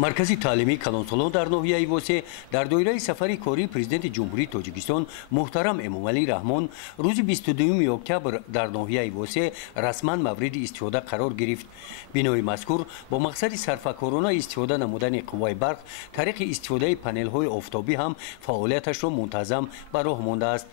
مرکزی تعلیمی کلانسالون در ناحیه واسه در دایره سفری کاری پرزیدنت جمهوری تاجیکستان محترم امامعلی رحمان روز 22 اکتبر در ناحیه واسه رسما مورد استفاده قرار گرفت. بنای مذکور با مقصد صرفه‌کارانه استفاده نمودن قوای برق طریق استفاده پنل‌های آفتابی هم فعالیتش را منتظم به راه مانده است.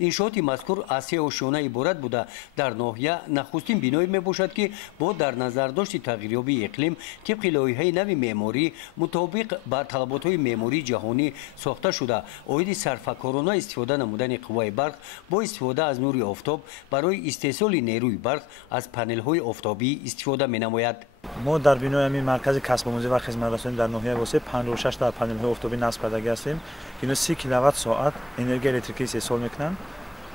انشاءات مذکور از 3 آشیانه عبارت بوده. در ناحیه نخستین بنای می باشد که با در نظر داشت تغییریابی اقلیم طبق لایحه نو معماری مطابق با طلبات معماری جهانی ساخته شده عاید صرفه‌کارانه استفاده نمودن قوای برق با استفاده از نور آفتاب برای استحصال نیروی برق از پنل‌های آفتابی استفاده می نماید. ما در بنای همین مرکز کسب آموزی و خدمت رسانی در ناحیه واسه 56 تا پنل‌های آفتابی نصب کرده هستیم که اینا 30 کیلووات ساعت انرژی الکتریکی استحصال میکنن.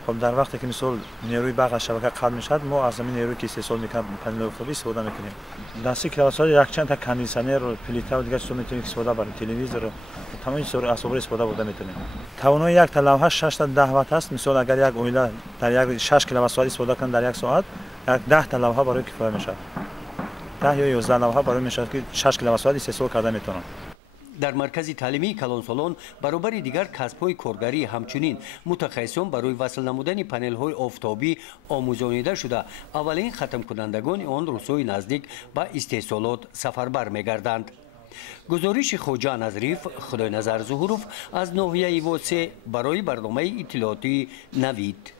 خب در وقتی که مثلا نیروی برق از شبکه قطع میشد ما از همین نیرویی که استحصال میکنیم پنل آفتابی استفاده میکنیم. در 30 کیلووات ساعت یک چند تا کاندیسنر و پلیته و دیگه چیزا میتونیم استفاده برای تلویزیون و تمام اسباب استفاده برده میتونیم. توانایی یک تا لوحه 6 تا 10 وات است. مثلا اگر یک اویله در یک 6 کیلووات ساعت استفاده کنه در یک ساعت یک 10 تا لوحه برای کفایت میشه. 10 یا 11 لوحه برای میشه که 6 کیلووات ساعت استحصال کرده میتونن. در مرکز تعلیمی کلانسالون برابر دیگر کسب‌های کارگری همچنین متخصصان برای وصل نمودن پنل‌های آفتابی آموزانیده شده اولین ختم کنندگان آن روزهای نزدیک به استحصالات سفربر می‌گردند. گزارش خوجا نظریف خدای نظر ظهوروف از ناحیه واسه برای برنامه اطلاعاتی نوید.